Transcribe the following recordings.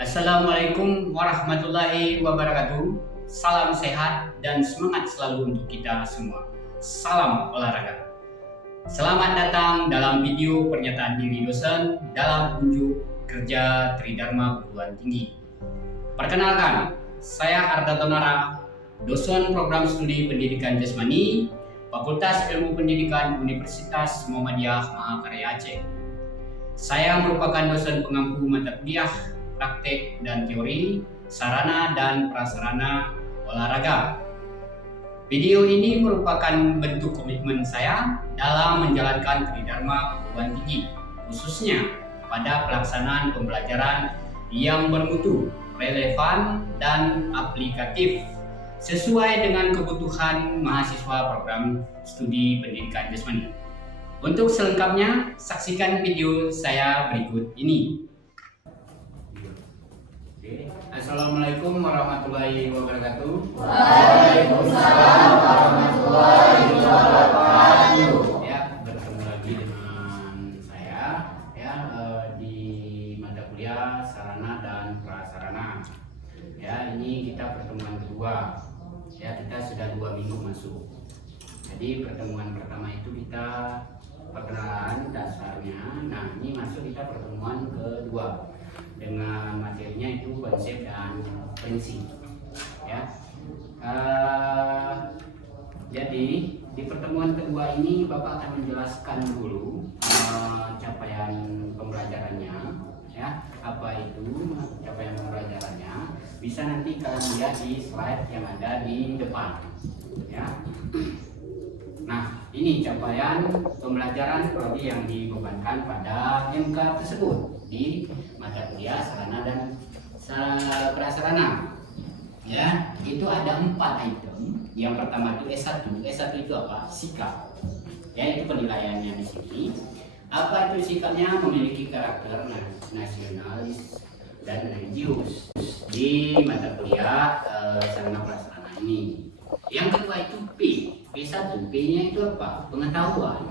Assalamualaikum warahmatullahi wabarakatuh. Salam sehat dan semangat selalu untuk kita semua. Salam olahraga. Selamat datang dalam video pernyataan diri dosen dalam unjuk kerja Tridharma Perguruan Tinggi. Perkenalkan, saya Arda Tonara, dosen program studi pendidikan jasmani, Fakultas Ilmu Pendidikan Universitas Muhammadiyah Mahakarya Aceh. Saya merupakan dosen pengampu mata kuliah praktek dan teori, sarana dan prasarana olahraga. Video ini merupakan bentuk komitmen saya dalam menjalankan Tridharma Perguruan Tinggi, khususnya pada pelaksanaan pembelajaran yang bermutu, relevan, dan aplikatif sesuai dengan kebutuhan mahasiswa program studi pendidikan jasmani. Untuk selengkapnya, saksikan video saya berikut ini. Assalamualaikum warahmatullahi wabarakatuh. Waalaikumsalam warahmatullahi wabarakatuh. Ya, bertemu lagi dengan saya di mata kuliah sarana dan prasarana. Ya, ini kita pertemuan kedua. Ya, kita sudah 2 minggu masuk. Jadi pertemuan pertama itu kita perkenalan dasarnya. Nah, ini masuk kita pertemuan kedua dengan materinya itu konsep dan prinsip. Ya. Jadi di pertemuan kedua ini Bapak akan menjelaskan dulu capaian pembelajarannya, ya. Apa itu capaian pembelajarannya? Bisa nanti kalian lihat di slide yang ada di depan, ya. Nah, ini capaian pembelajaran prodi yang dibebankan pada MK tersebut di mata kuliah sarana dan prasarana. Ya, itu ada 4 item. Yang pertama itu S1. S1 itu apa? Sikap. Ya, itu penilaiannya di sini. Apa itu sikapnya? Memiliki karakter nasionalis dan religius di mata kuliah sarana prasarana ini. Yang kedua itu P. P1, P-nya itu apa? Pengetahuan.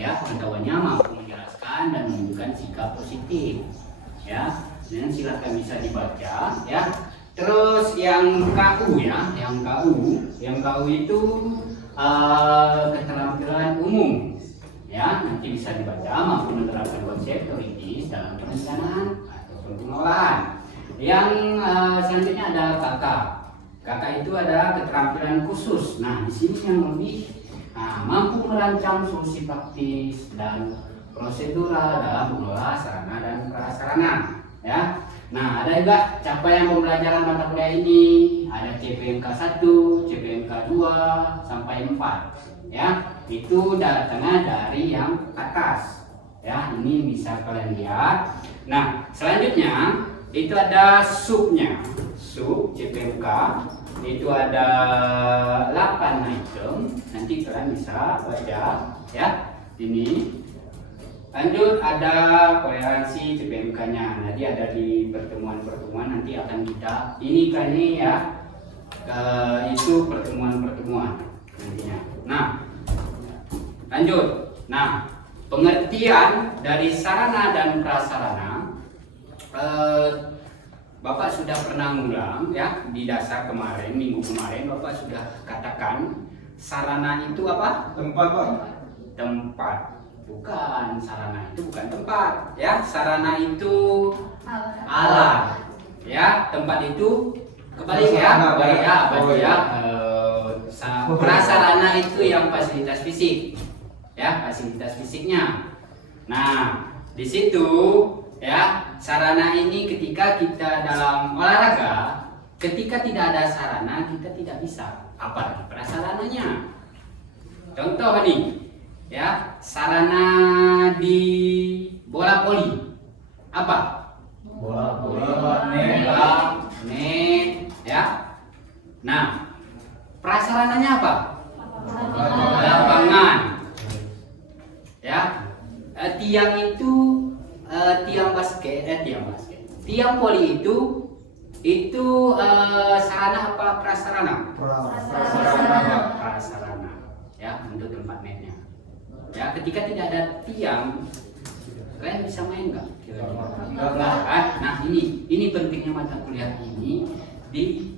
Ya, pengetahuannya mampu menjelaskan dan menunjukkan sikap positif. Ya, dan silakan bisa dibaca. Ya. Terus yang KU ya, yang KU itu keterampilan umum. Ya, nanti bisa dibaca, mampu menerapkan konsep teoritis dalam perencanaan ataupun pengolahan. Yang selanjutnya ada KK. Kakak itu ada keterampilan khusus. Nah, di sini yang lebih mampu merancang solusi praktis dan prosedural dalam mengelola sarana dan prasarana. Ya. Nah, ada juga capaian pembelajaran mata kuliah ini. Ada CPMK 1, CPMK 2 sampai 4. Ya, itu datangnya dari yang ke atas. Ya, ini bisa kalian lihat. Nah, selanjutnya itu ada subnya. Sub CPMK itu ada 8 item. Nanti kalian bisa baca ya. Ini lanjut ada koleransi CPMK-nya. Nanti ada di pertemuan-pertemuan nanti akan kita ini kan ini ya. Itu pertemuan-pertemuan nantinya. Nah, lanjut. Nah, pengertian dari sarana dan prasarana Bapak sudah pernah ngulang ya di dasar kemarin, minggu kemarin Bapak sudah katakan sarana itu apa? Tempat, Pak. Tempat. Bukan, sarana itu bukan tempat ya. Sarana itu alat. Ya, tempat itu kembali ya. Baik ya, ya. Prasarana itu yang fasilitas fisik. Ya, fasilitas fisiknya. Nah, di situ ya, sarana ini ketika kita dalam olahraga, ketika tidak ada sarana kita tidak bisa, apalagi prasarananya. Contoh nih, ya, sarana di bola voli apa? Bola, net, ya. Nah, prasarananya apa? Lapangan. Ya, tiang itu tiang basket. Tiang voli itu sarana apa prasarana? Prasarana. Ya, untuk tempat netnya. Ya, ketika tidak ada tiang Kalian bisa main nggak? Enggak. Kan? Nah ini pentingnya mata kuliah ini di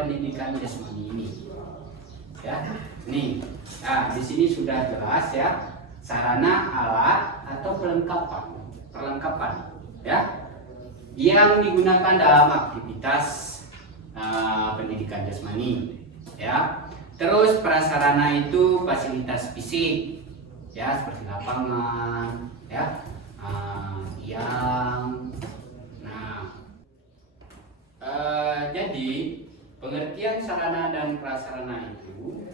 pendidikan jasmani ini. Ya, nih, nah di sini sudah jelas ya sarana, alat atau perlengkapan, ya, yang digunakan dalam aktivitas pendidikan jasmani, ya. Terus prasarana itu fasilitas fisik, ya, seperti lapangan, ya, tiang. Nah, jadi pengertian sarana dan prasarana itu,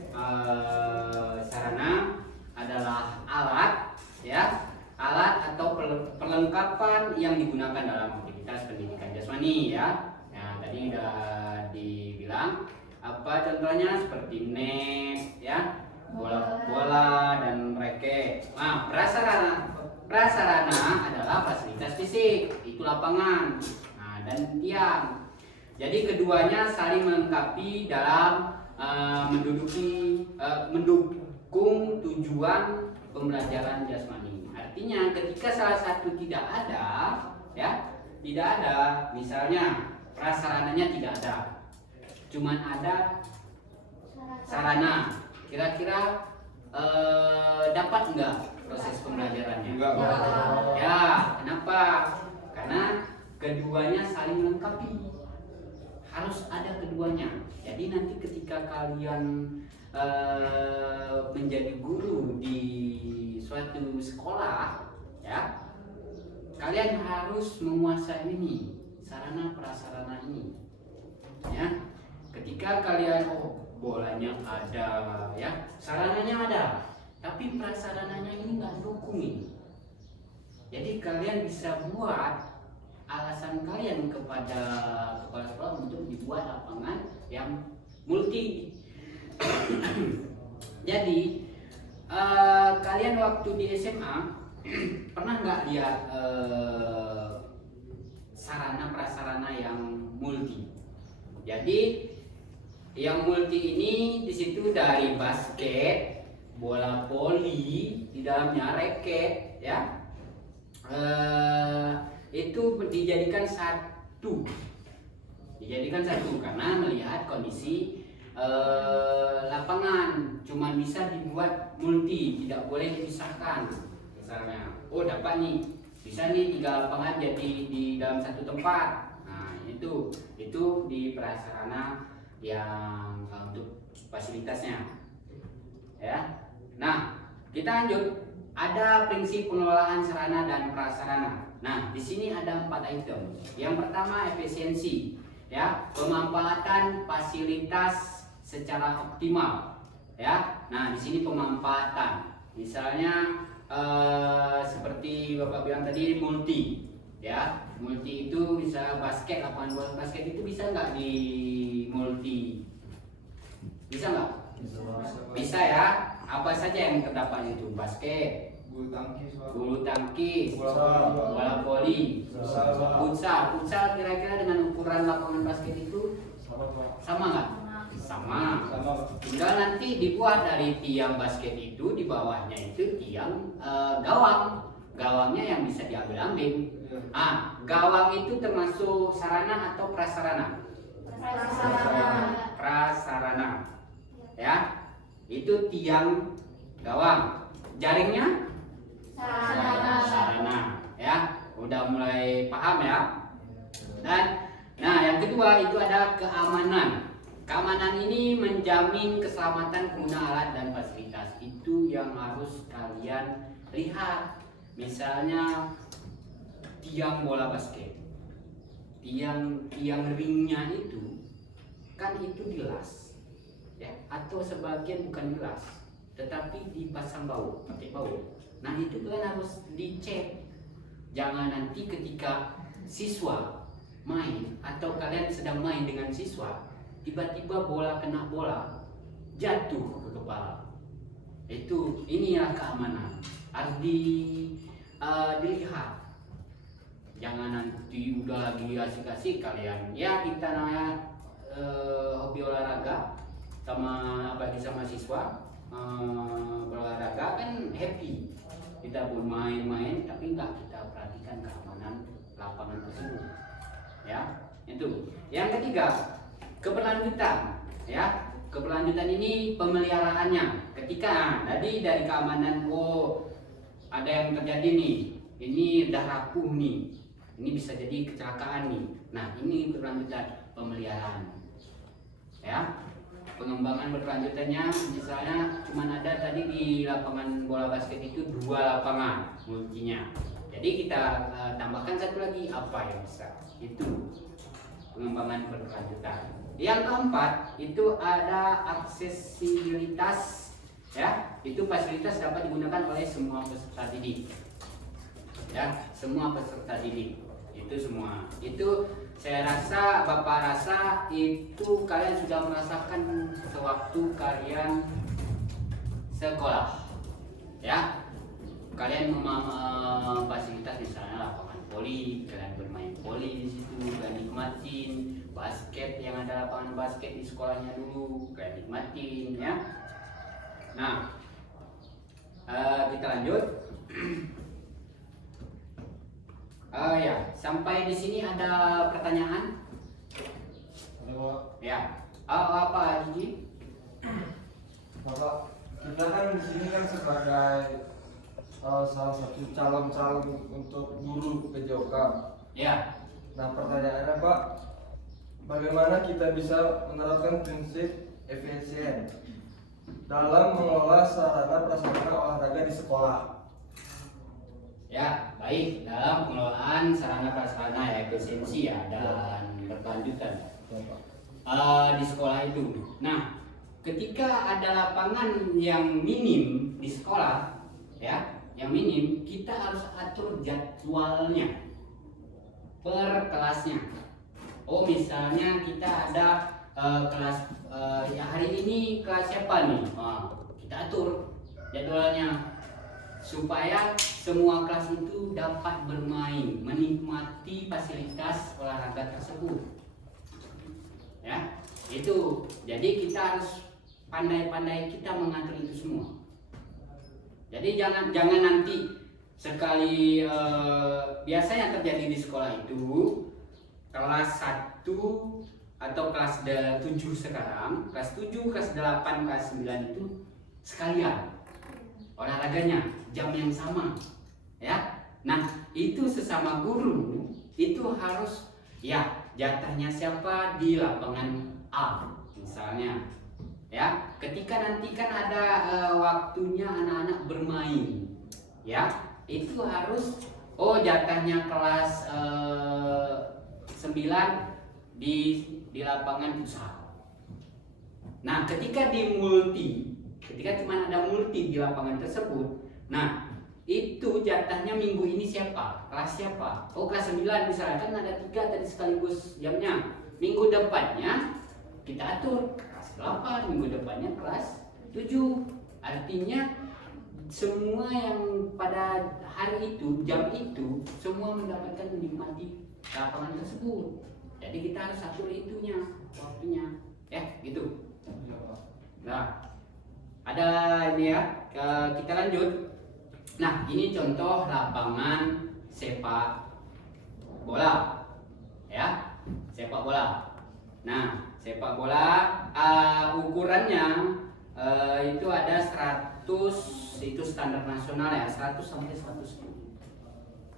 sarana adalah alat, ya, alat atau perlengkapan yang digunakan dalam aktivitas pendidikan jasmani, ya. Nah, tadi udah dibilang apa contohnya, seperti net, ya, bola dan raket. Nah, prasarana adalah fasilitas fisik, itu lapangan, nah, dan tiang. Jadi keduanya saling melengkapi dalam mendukung tujuan pembelajaran jasmani. Artinya ketika salah satu tidak ada, ya, tidak ada, misalnya prasarananya tidak ada, cuman ada sarana, kira-kira dapat nggak proses pembelajarannya? Enggak. Ya, kenapa? Karena keduanya saling melengkapi, harus ada keduanya. Jadi nanti ketika kalian menjadi guru di suatu sekolah, ya, kalian harus menguasai ini, sarana prasarana ini, ya. Ketika kalian bolanya ada, ya, sarananya ada, tapi prasarananya ini nggak dukung ini. Jadi kalian bisa buat alasan kalian kepada kepala sekolah untuk dibuat lapangan yang multi. Jadi kalian waktu di SMA pernah nggak lihat sarana prasarana yang multi? Jadi yang multi ini di situ dari basket, bola voli, di dalamnya raket, ya, itu dijadikan satu karena melihat kondisi lapangan cuma bisa dibuat multi, tidak boleh dipisahkan. Misalnya, dapat nih, bisa nih 3 lapangan jadi di dalam satu tempat. Nah, itu di prasarana yang untuk fasilitasnya, ya. Nah, kita lanjut. Ada prinsip pengelolaan sarana dan prasarana. Nah, di sini ada 4 item. Yang pertama efisiensi, ya, pemanfaatan fasilitas secara optimal, ya. Nah, di sini pemanfaatan, misalnya seperti Bapak bilang tadi multi, ya. Multi itu bisa basket, lapangan bola basket itu bisa nggak di multi? Bisa nggak? Bisa, ya. Apa saja yang terdapat itu? Basket, bulu tangkis, bola voli, futsal. Kira-kira dengan ukuran lapangan basket itu sama nggak? Sama. Tinggal nanti dibuat dari tiang basket itu, di bawahnya itu tiang gawangnya yang bisa diambil. Gawang itu termasuk sarana atau prasarana? Prasarana, ya. Itu tiang gawang. Jaringnya sarana, ya. Udah mulai paham, ya. Dan nah, yang kedua itu ada keamanan. Keamanan ini menjamin keselamatan pengguna alat dan fasilitas. Itu yang harus kalian lihat. Misalnya tiang bola basket, tiang ringnya itu kan itu dilas, ya, atau sebagian bukan dilas, tetapi dipasang pakai baut. Nah, itu kalian harus dicek. Jangan nanti ketika siswa main atau kalian sedang main dengan siswa, tiba-tiba bola kena bola, jatuh ke kepala. Inilah keamanan, harus dilihat. Jangan nanti udah lagi asik-asik kalian, ya, kita namanya hobi olahraga, sama apalagi sama siswa, berolahraga kan happy, kita pun main-main tapi nggak kita perhatikan keamanan lapangan tersebut. Ya, itu. Yang ketiga, keberlanjutan. Ya, keberlanjutan ini pemeliharaannya. Ketika tadi dari keamanan, oh ada yang terjadi nih, ini udah rapuh nih, ini bisa jadi kecelakaan nih. Nah, ini keberlanjutan pemeliharaan. Ya, pengembangan berkelanjutannya misalnya cuma ada tadi di lapangan bola basket itu 2 lapangan multinya. Jadi kita tambahkan satu lagi apa yang bisa. Itu pengembangan berkelanjutan. Yang keempat itu ada aksesibilitas. Ya, itu fasilitas dapat digunakan oleh semua peserta didik. Ya, semua peserta didik. Itu semua. Itu saya rasa, Bapak rasa itu kalian sudah merasakan sewaktu kalian sekolah. Ya, kalian fasilitas misalnya lapangan voli, kalian bermain voli di situ, kalian nikmatin basket yang ada lapangan basket di sekolahnya dulu, kalian nikmatin ya. Nah, kita lanjut. Ya, sampai di sini ada pertanyaan? Ya, apa Gigi? Bapak, kita kan di sini kan sebagai salah satu calon-calon untuk guru PJOK. Ya. Nah, pertanyaannya Pak, bagaimana kita bisa menerapkan prinsip efisien dalam mengelola sarana prasarana olahraga di sekolah? Ya, baik, dalam pengelolaan sarana prasarana ya, efisiensi ya dan berkelanjutan di sekolah itu. Nah, ketika ada lapangan yang minim di sekolah ya, yang minim, kita harus atur jadwalnya per kelasnya. Oh, misalnya kita ada kelas ya hari ini kelas siapa nih? Kita atur jadwalnya supaya semua kelas itu dapat bermain, menikmati fasilitas olahraga tersebut. Ya, itu. Jadi kita harus pandai-pandai kita mengatur itu semua. Jadi jangan nanti sekali biasanya terjadi di sekolah itu kelas 1 atau kelas 7 sekarang, kelas 7, kelas 8, kelas 9 itu sekalian olahraganya jam yang sama ya. Nah, itu sesama guru itu harus ya jatahnya siapa di lapangan A misalnya ya. Ketika nanti kan ada waktunya anak-anak bermain ya, itu harus jatahnya kelas 9 di lapangan pusat. Nah, ketika cuma ada multi di lapangan tersebut, nah itu jatahnya minggu ini siapa, kelas siapa. Kelas 9 misalnya kan ada 3 tadi sekaligus jamnya. Minggu depannya kita atur kelas 8, minggu depannya kelas 7. Artinya semua yang pada hari itu, jam itu, semua mendapatkan menikmati lapangan tersebut. Jadi kita harus atur itunya, waktunya ya gitu. Nah, ada ini ya, kita lanjut. Nah, ini contoh lapangan sepak bola ya, sepak bola. Nah, sepak bola ukurannya itu ada 100, itu standar nasional ya, 100 sampai 110.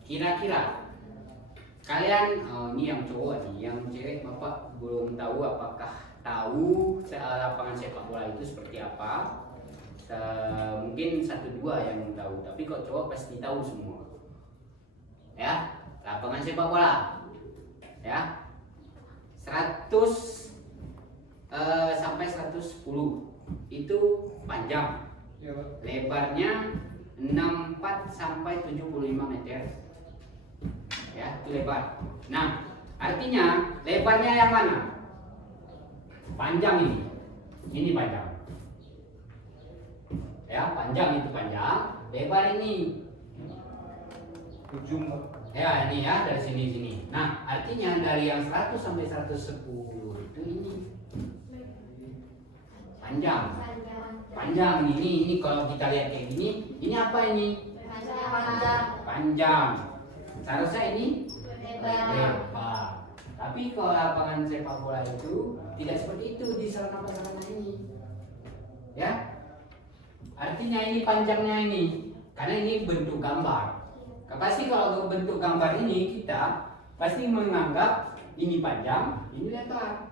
Kira-kira kalian ini yang cowok nih, yang cewek Bapak belum tahu, apakah tahu lapangan sepak bola itu seperti apa? Mungkin 1-2 yang tahu, tapi kok cowok pasti tahu semua. Ya, lapangan sepak bola. Ya. 100 sampai 110 itu panjang. Lebarnya 64 sampai 75 meter. Ya, itu lebar. Nah, artinya lebarnya yang mana? Panjang ini. Ini panjang. Ya, panjang itu panjang, lebar ini Ujung. ya ini ya, dari sini. Nah, artinya dari yang 100 sampai 110 itu ini panjang ini kalau kita lihat kayak gini, ini apa ini? Panjang. Seharusnya ini lebar. Tapi kalau lapangan sepak bola itu tidak seperti itu di sarana-prasarana ini. Ya. Artinya ini panjangnya ini karena ini bentuk gambar. Pasti kalau bentuk gambar ini kita pasti menganggap ini panjang, ini lebar.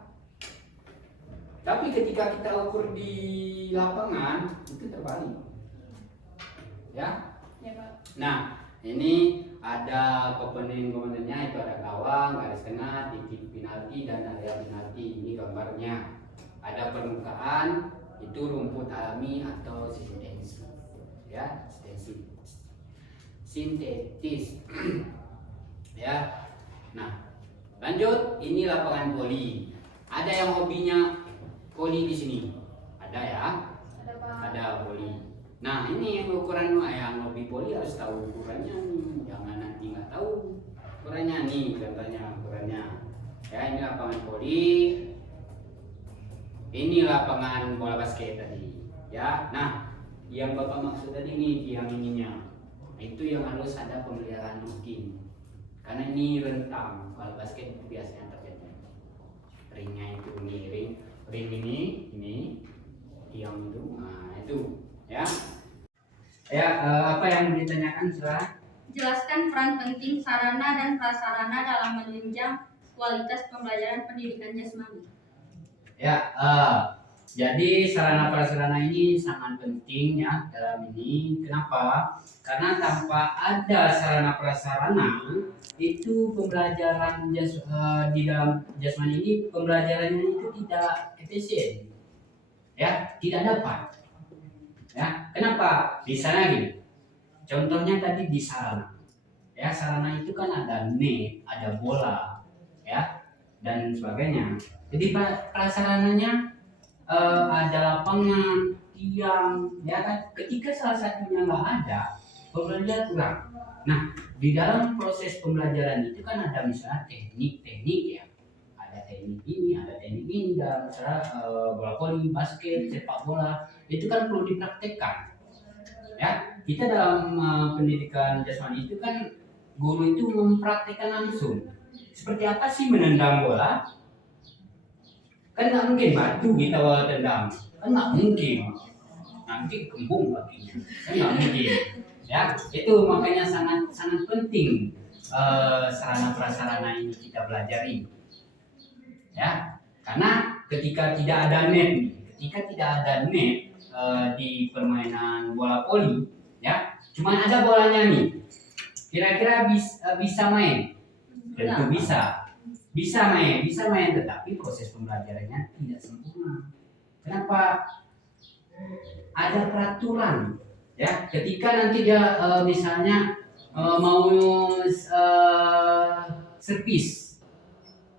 Tapi ketika kita ukur di lapangan itu terbalik. Ya. Ya, Pak. Nah, ini ada komponen-komponennya, itu ada gawang, garis tengah, titik penalti dan area penalti. Ini gambarnya. Ada permukaan, itu rumput alami atau sintetis. Ya, sintetis. Ya. Nah, lanjut, ini lapangan voli. Ada yang hobinya voli di sini? Ada ya? Ada, Pak. Ada voli. Nah, ini yang ukuran yang hobi voli harus tahu ukurannya nih. Jangan nanti nggak tahu ukurannya nih, contohnya ukurannya. Ya, ini lapangan voli. Ini lapangan bola basket tadi. Ya. Nah, yang Bapak maksud tadi ini tiang ininya. Nah, itu yang harus ada pemeliharaan rutin. Karena ini rentang. Kalau basket itu biasanya terjadi. Ringnya itu ring ini tiang itu. Nah, itu ya. Ya, apa yang ditanyakan Sarah? Jelaskan peran penting sarana dan prasarana dalam menunjang kualitas pembelajaran pendidikan jasmani. Ya, jadi sarana prasarana ini sangat penting ya dalam ini. Kenapa? Karena tanpa ada sarana prasarana itu pembelajaran di dalam jasmani ini pembelajarannya itu tidak efisien, ya, tidak dapat. Ya, kenapa? Di sana gini. Contohnya tadi di sarana. Ya, sarana itu kan ada net, ada bola, ya, dan sebagainya. Jadi prasarananya ada lapangan, tiang, ya kan. Ketika salah satunya nggak ada, pembelajaran kurang. Nah, di dalam proses pembelajaran itu kan ada misalnya teknik-teknik ya. Ada teknik ini dalam misalnya bola voli, basket, sepak bola. Itu kan perlu dipraktekkan. Ya, kita dalam pendidikan jasmani itu kan guru itu mempraktekkan langsung. Seperti apa sih menendang bola? Kan nggak mungkin batu kita tendang, kan nggak mungkin. Nanti kembung kakinya, kan nggak mungkin. Ya, itu makanya sangat penting sarana prasarana ini kita pelajari. Ya, karena ketika tidak ada net, di permainan bola voli, ya, cuma ada bolanya nih. Kira-kira bisa main? Tentu bisa main, tetapi proses pembelajarannya tidak sempurna. Kenapa? Ada peraturan, ya. Ketika nanti dia misalnya mau servis,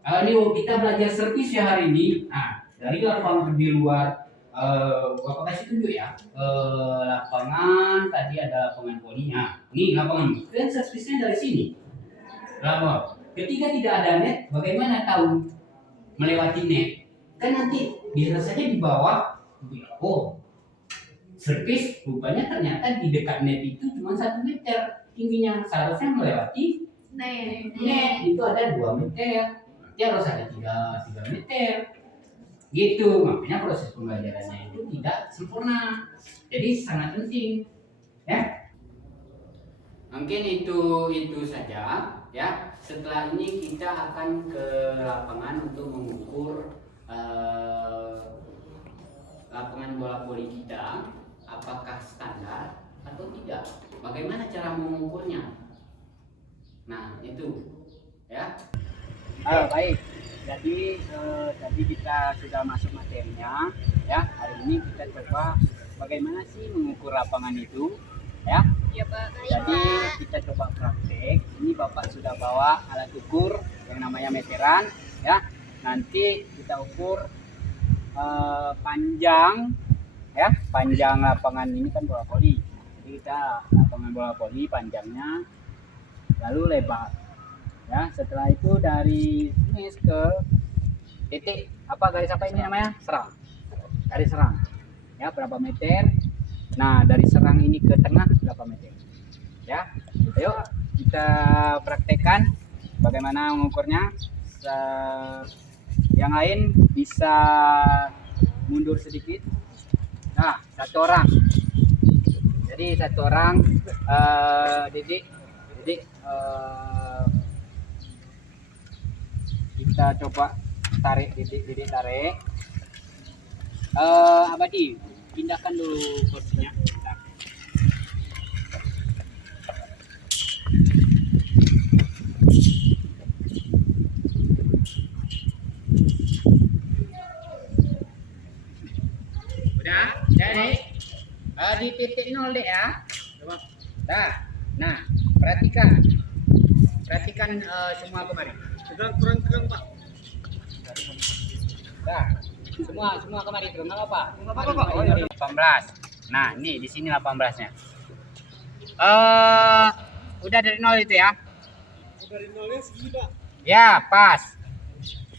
ini kita belajar servis ya hari ini. Nah, dari lapangan di luar. Bapak kasih tunjuk ya. Lapangan tadi ada lapangan volinya. Ini lapangan. Kan servisnya dari sini. Lapangan. Ketika tidak ada net, bagaimana tahu melewati net? Kan nanti bisa saja di bawah. Oh, servis rupanya ternyata di dekat net itu cuma 1 meter tingginya. Seharusnya melewati net itu ada 2 meter. Dia harus ada 3 meter. Gitu, makanya proses pembelajarannya itu tidak sempurna. Jadi sangat penting, ya. Mungkin itu saja, ya. Setelah ini kita akan ke lapangan untuk mengukur lapangan bola voli kita apakah standar atau tidak. Bagaimana cara mengukurnya? Nah, itu, ya. Baik. Jadi tadi kita sudah masuk materinya, ya. Hari ini kita coba bagaimana sih mengukur lapangan itu, ya. Iya, Pak. Jadi kita coba praktek. Ini Bapak sudah bawa alat ukur yang namanya meteran, ya. Nanti kita ukur panjang, ya. Panjang lapangan ini kan bola voli. Jadi kita lapangan bola voli panjangnya, lalu lebar. Ya, setelah itu dari sini ke titik garis apa ini namanya? Serang. Garis serang. Ya, berapa meter? Nah, dari serang ini ke tengah berapa meter? Ya, ayo kita praktekkan bagaimana mengukurnya. Yang lain bisa mundur sedikit. Nah, satu orang. Jadi satu orang, Didik, kita coba tarik, Didik tarik. Abadi, pindahkan dulu kursinya. Bentar. Udah, jadi di titik 0 deh ya. Dah. Nah, perhatikan semua kemari. Kurang tegang Pak. Dah, semua kemari terus nggak apa-apa. Nggak apa-apa, Pak. Oh, ya. 18. Nah, ini di sini 18-nya. Udah dari 0 itu ya. Dari 0-nya segini Pak. Ya, pas.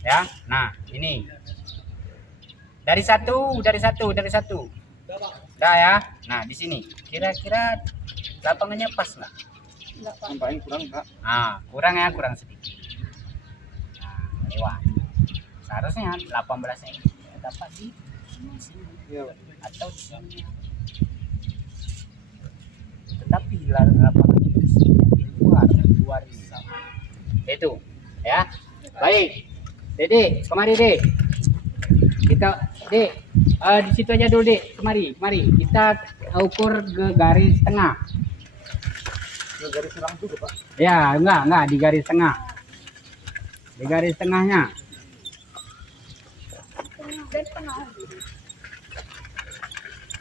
Ya. Nah, ini. Dari satu. Udah Pak. Dah ya. Nah, di sini. Kira-kira lapangannya pas nggak? Nampaknya kurang Pak. Nah, kurang sedikit. Nah, lewat. Seharusnya 18-nya ini dapat di sini. Iya. Atau di sini. Tetapi lapangan itu di sini, di luar ini. Itu, ya. Baik. Dede, kemari Dede. Kita, Dede, di situ aja dulu Dede. Kemari. Kita ukur ke garis tengah. Ke garis serang juga Pak. Ya, enggak di garis tengah. Di garis tengahnya.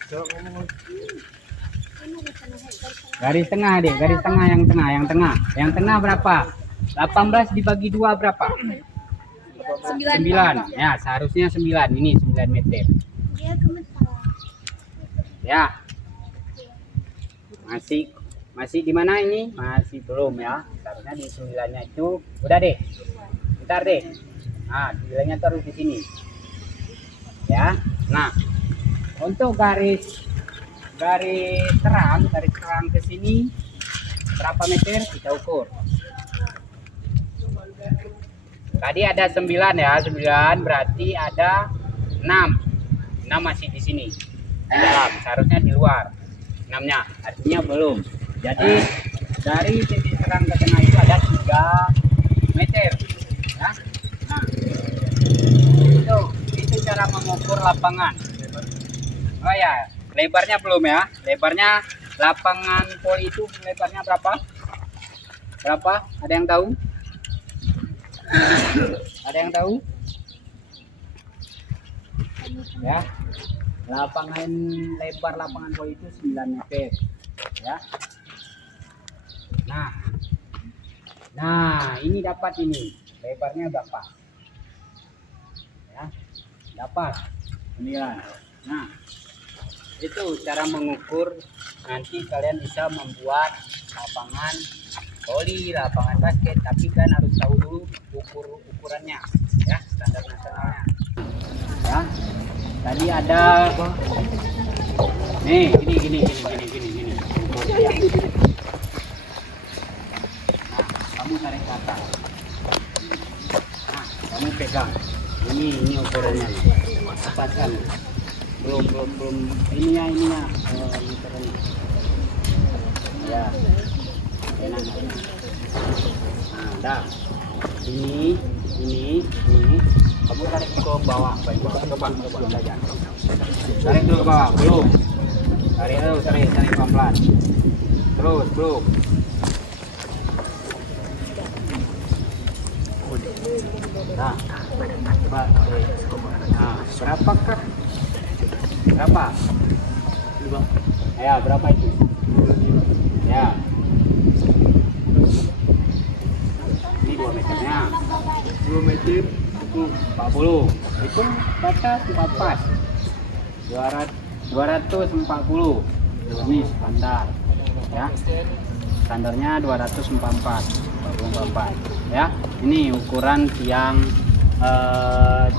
Coba ngomong. Garis tengah Dek, garis tengah yang tengah berapa? 18 dibagi 2 berapa? 9. Ya, seharusnya 9. Ini 9 meter. Ya. Masih di mana ini? Masih belum ya. Seharusnya di 9-nya itu. Udah deh. Bentar deh. Nah, 9-nya taruh di sini. Ya. Nah, untuk garis terang ke sini berapa meter kita ukur. Tadi ada 9 ya, 9 berarti ada 6. 6 masih di sini. Di dalam, seharusnya di luar. 6-nya, artinya belum. Jadi dari titik terang ke tengah itu ada 3 meter. Ya. Nah, itu cara mengukur lapangan. Oh ya, lebarnya belum ya. Lebarnya lapangan voli itu lebarnya berapa? Ada yang tahu? Ada yang tahu? Ya. Lebar lapangan voli itu 9 meter. Ya. Nah, ini dapat ini. Lebarnya berapa? Ya. Dapat 9. Nah, itu cara mengukur. Nanti kalian bisa membuat lapangan voli, lapangan basket, tapi kan harus tahu dulu ukurannya ya, standar nasionalnya ya. Tadi ada nih gini ukurnya. Nah, kamu tarik ke atas. Nah, kamu pegang ini ukurannya nih. Lepaskan. Belum ininya meterannya ya. Nah, dah. Ini kamu tarik ke bawah, baik ke bawah belum belajar. Tarik dulu ke bawah, belum. Tarik pelan-pelan. Terus, belum. Nah, berapa kak? Berapa? Ya, berapa itu? Ya. Ini 2 meternya. 2 meter. 40. Itu baca 4 240. Ini standar. Ya. Standarnya 244. Ya. Ini ukuran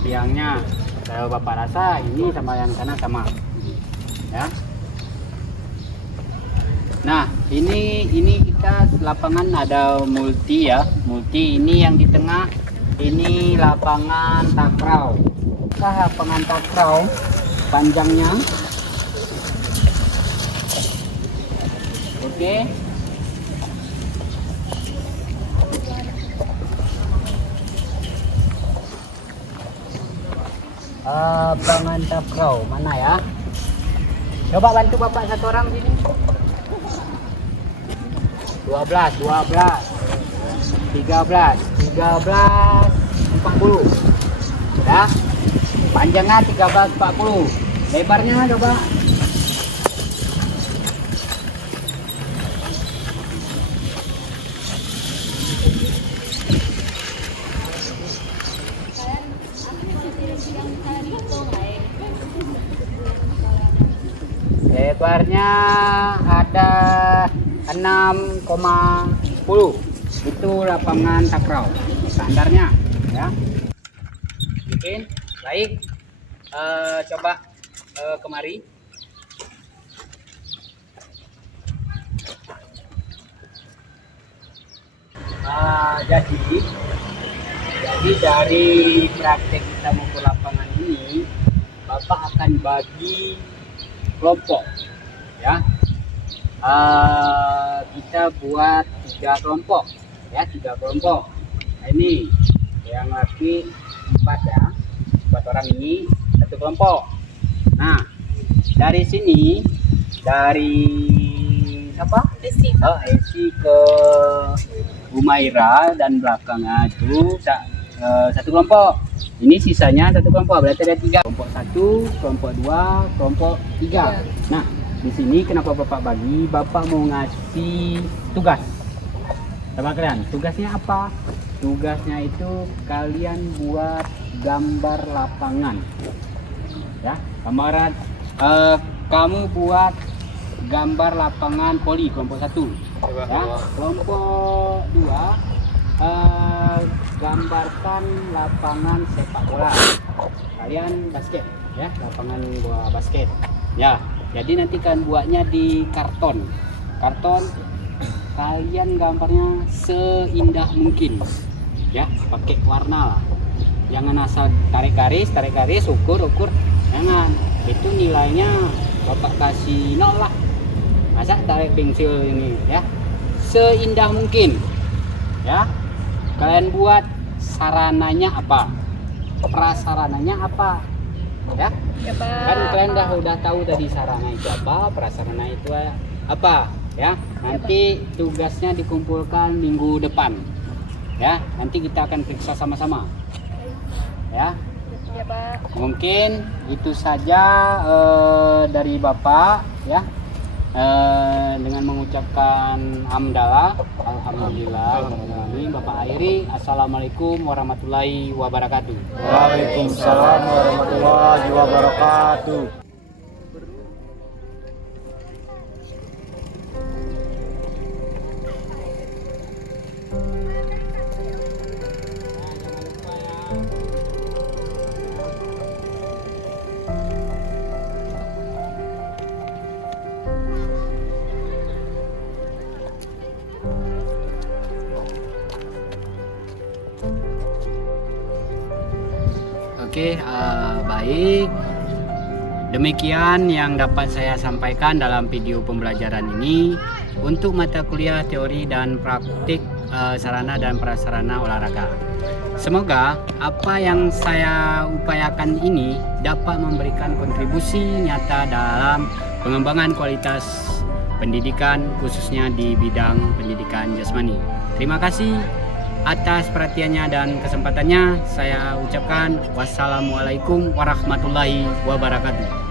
tiangnya. Kalau Bapak rasa ini sama yang sana sama. Ya. Nah, Ini kita lapangan ada multi ya. Multi ini yang di tengah ini lapangan takraw. Lapangan takraw panjangnya. Oke. Lapangan takraw mana ya? Coba bantu bapak satu orang sini. 12, 40 ya, panjangnya 1340, lebarnya coba lebarnya ada 6,10. Itu lapangan takraw standarnya ya. Mungkin baik, coba kemari. Jadi dari praktek kita mengukur lapangan ini, Bapak akan bagi kelompok ya. Kita buat 3 kelompok ya, 3 kelompok. Nah, ini yang laki 4 ya, 4 orang ini satu kelompok. Nah, dari sini dari apa? Esi ke Humaira dan belakangnya itu satu kelompok. Ini sisanya satu kelompok, berarti ada 3. Kelompok 1, kelompok 2, kelompok 3. Nah, di sini kenapa Bapak bagi? Bapak mau ngasih tugas sama kalian. Tugasnya apa? Tugasnya itu kalian buat gambar lapangan. Ya, gambaran kamu buat gambar lapangan voli kelompok 1. Ya, kelompok 2 gambarkan lapangan sepak bola. Kalian basket ya, lapangan bola basket. Ya. Jadi nanti kan buatnya di karton. Kalian gambarnya seindah mungkin. Ya, pakai warna lah. Jangan asal tarik garis, ukur. Jangan. Itu nilainya Bapak kasih 0 lah. Masa tarik pensil ini ya. Seindah mungkin. Ya. Kalian buat sarananya apa? Prasarananya apa? Ya, kan kalian udah tahu tadi sarana itu apa, prasarana itu apa ya. Nanti tugasnya dikumpulkan minggu depan ya, nanti kita akan periksa sama-sama ya. Mungkin itu saja dari Bapak ya, dengan mengucapkan hamdalah, alhamdulillah. Bapak akhiri, assalamualaikum warahmatullahi wabarakatuh. Waalaikumsalam warahmatullahi wabarakatuh. Oke, baik. Demikian yang dapat saya sampaikan dalam video pembelajaran ini untuk mata kuliah teori dan praktik sarana dan prasarana olahraga. Semoga apa yang saya upayakan ini dapat memberikan kontribusi nyata dalam pengembangan kualitas pendidikan, khususnya di bidang pendidikan jasmani. Terima kasih atas perhatiannya dan kesempatannya. Saya ucapkan wassalamualaikum warahmatullahi wabarakatuh.